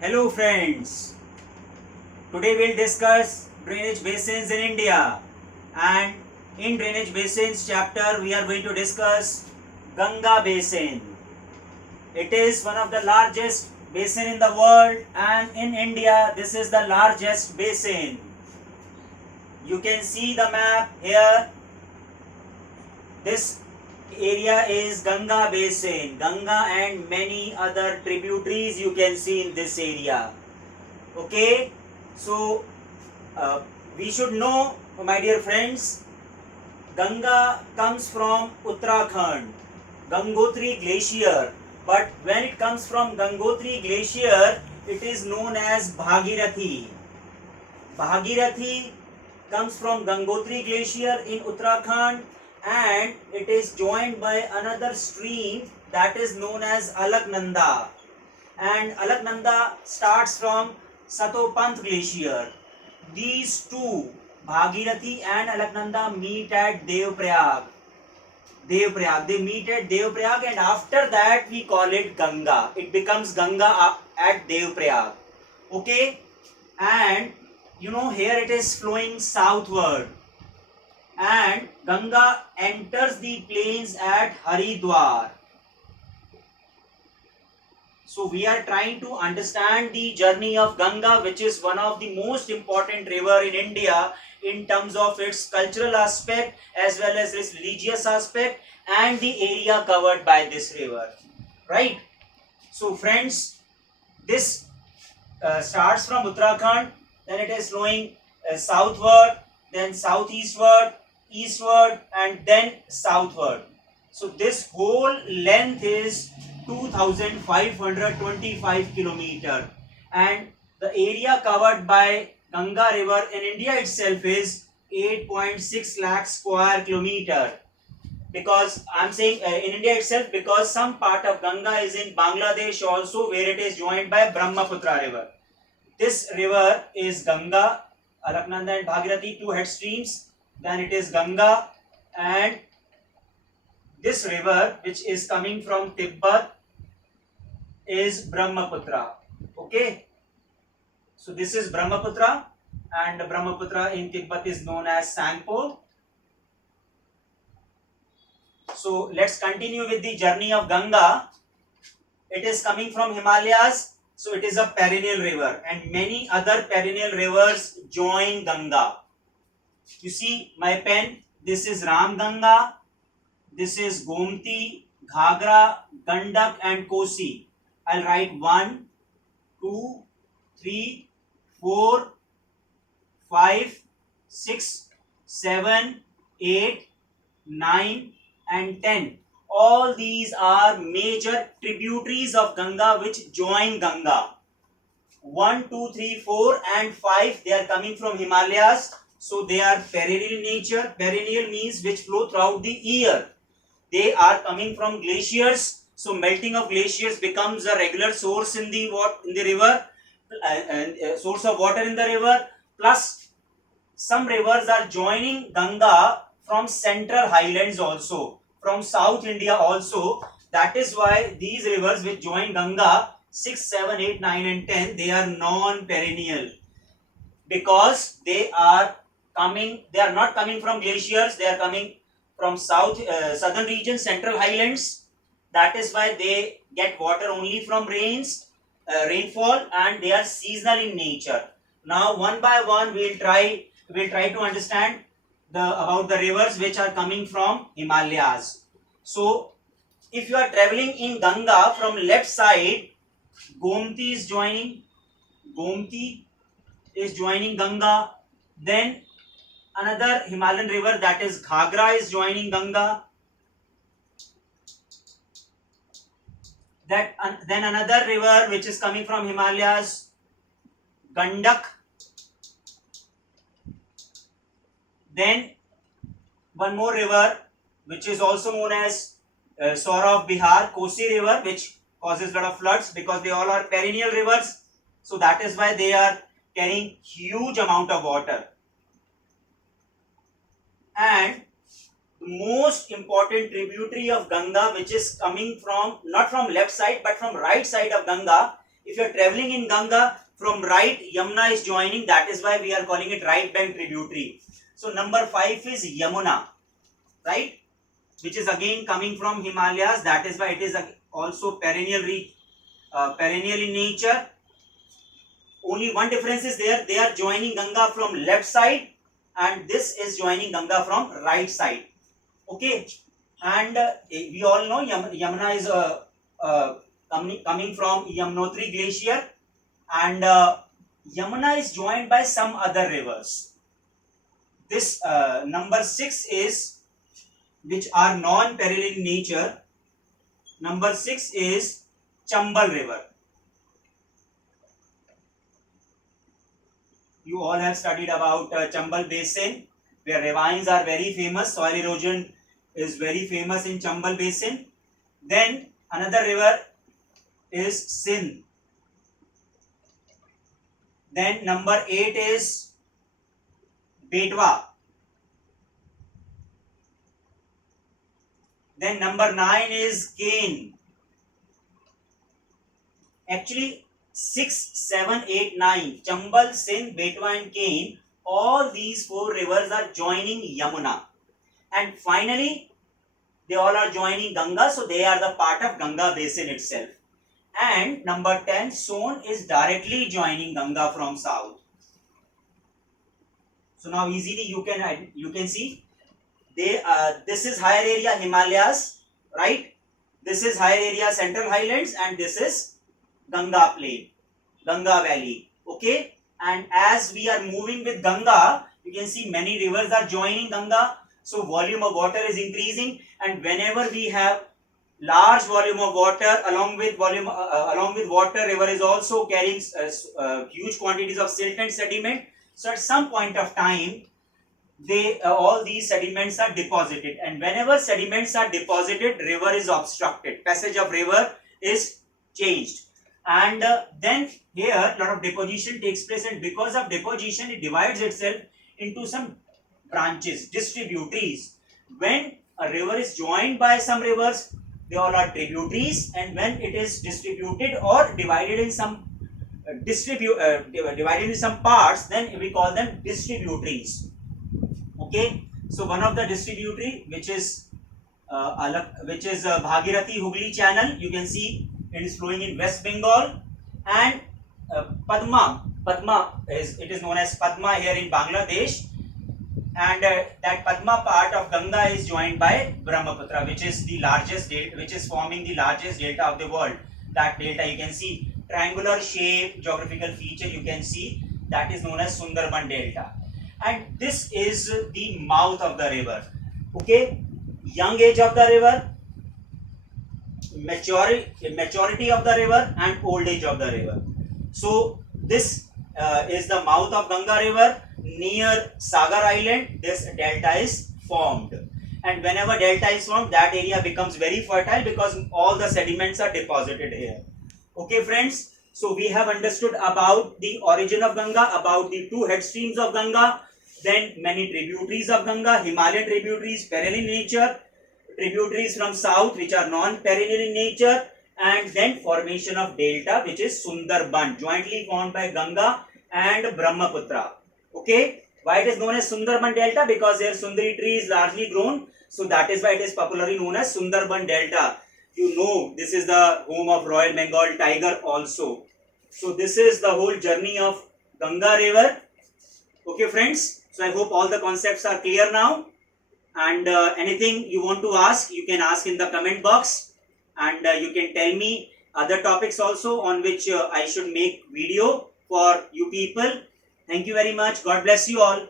Hello friends, today we'll discuss drainage basins in India, and in drainage basins chapter we are going to discuss Ganga basin. It is one of the largest basin in the world, and in India this is the largest basin. You can see the map here. This area is Ganga basin. Ganga and many other tributaries you can see in this area. Okay, so uh, we should know, my dear friends, Ganga comes from Uttarakhand, Gangotri glacier. But when it comes from Gangotri glacier, it is known as Bhagirathi. Bhagirathi comes from Gangotri glacier in Uttarakhand, and it is joined by another stream that is known as Alaknanda. And Alaknanda starts from Satopant glacier. These two, Bhagirathi and Alaknanda, meet at Devprayag. They meet at Devprayag, and after that we call it Ganga. It becomes Ganga at Devprayag. Okay, and here it is flowing southward, and Ganga enters the plains at Haridwar. So we are trying to understand the journey of Ganga, which is one of the most important river in India in terms of its cultural aspect as well as its religious aspect and the area covered by this river. Right? So friends, this starts from Uttarakhand, then it is flowing southward, then southeastward, eastward, and then southward. So this whole length is 2525 kilometer, and the area covered by Ganga river in India itself is 8.6 lakh square kilometer. Because I'm saying in India itself, because some part of Ganga is in Bangladesh also, where it is joined by Brahmaputra river. This river is Ganga, Alaknanda and Bhagirathi, two head streams. Then it is Ganga, and this river which is coming from Tibet is Brahmaputra. Okay, so this is Brahmaputra, and Brahmaputra in Tibet is known as Sangpo. So let's continue with the journey of Ganga. It is coming from Himalayas, so it is a perennial river, and many other perennial rivers join Ganga. You see my pen, this is Ram Ganga, this is Gomti, Ghagra, Gandak and Kosi. I'll write 1, 2, 3, 4, 5, 6, 7, 8, 9 and 10. All these are major tributaries of Ganga which join Ganga. 1, 2, 3, 4 and 5, they are coming from Himalayas. So they are perennial in nature. Perennial means which flow throughout the year. They are coming from glaciers. So melting of glaciers becomes a regular source in the river, and source of water in the river. Plus, some rivers are joining Ganga from central highlands also, from South India also. That is why these rivers which join Ganga 6, 7, 8, 9 and 10, they are non-perennial, because they are not coming from glaciers, they are coming from southern region, central highlands. That is why they get water only from rainfall, and they are seasonal in nature. Now one by one we'll try to understand about the rivers which are coming from Himalayas. So if you are traveling in Ganga, from left side, Gomti is joining Ganga. Then another Himalayan river, that is Ghagra, is joining Ganga. Then another river which is coming from Himalayas, Gandak. Then one more river which is also known as Saura of Bihar, Kosi river, which causes a lot of floods because they all are perennial rivers. So that is why they are carrying huge amount of water. And the most important tributary of Ganga, which is coming from not from left side but from right side of Ganga, If you are traveling in Ganga, from right Yamuna is joining, that is why we are calling it right bank tributary. So number 5 is Yamuna, right, which is again coming from Himalayas, that is why it is also perennial in nature. Only one difference is there, they are joining Ganga from left side and this is joining Ganga from right side. Okay, and we all know Yamuna is coming from Yamunotri glacier, and Yamuna is joined by some other rivers. This number 6 is, which are non-perennial in nature. Number 6 is Chambal river. You all have studied about Chambal basin, where ravines are very famous. Soil erosion is very famous in Chambal basin. Then another river is Sindh. Then number 8 is Betwa. Then number 9 is Kane. Actually 6, 7, 8, 9, Chambal, Sindh, Betwa and Kane, all these 4 rivers are joining Yamuna. And finally, they all are joining Ganga, so they are the part of Ganga basin itself. And number 10, Son is directly joining Ganga from south. So now easily you can see, this is higher area Himalayas, right? This is higher area Central Highlands, and this is Ganga plain, Ganga valley. Okay, and as we are moving with Ganga, you can see many rivers are joining Ganga, so volume of water is increasing, and whenever we have large volume of water along with water, river is also carrying huge quantities of silt and sediment. So at some point of time, all these sediments are deposited, and whenever sediments are deposited, river is obstructed, passage of river is changed, and then here a lot of deposition takes place, and because of deposition it divides itself into some branches, distributaries. When a river is joined by some rivers, they all are tributaries, and when it is distributed or divided in some divided in some parts, then we call them distributaries. Okay, so one of the distributary, which is Bhagirathi Hooghly channel, you can see it is flowing in West Bengal, and Padma is known as Padma here in Bangladesh, and that Padma part of Ganga is joined by Brahmaputra, which is the largest which is forming the largest delta of the world. That delta, you can see triangular shape, geographical feature, you can see that is known as Sundarban Delta, and this is the mouth of the river. Okay, young age of the river, maturity of the river, and old age of the river. So this is the mouth of Ganga river. Near Sagar Island, this delta is formed, and whenever delta is formed, that area becomes very fertile because all the sediments are deposited here. Okay friends, so we have understood about the origin of Ganga, about the 2 head streams of Ganga, then many tributaries of Ganga, Himalayan tributaries, perennial in nature, tributaries from south which are non-perennial in nature, and then formation of delta, which is Sundarban, jointly formed by Ganga and Brahmaputra. Okay, why it is known as Sundarban Delta? Because their Sundari tree is largely grown, so that is why it is popularly known as Sundarban Delta. You know, this is the home of Royal Bengal tiger also. So this is the whole journey of Ganga river. Okay friends, so I hope all the concepts are clear now, and anything you want to ask, you can ask in the comment box, and you can tell me other topics also on which I should make video for you people. Thank you very much. God bless you all.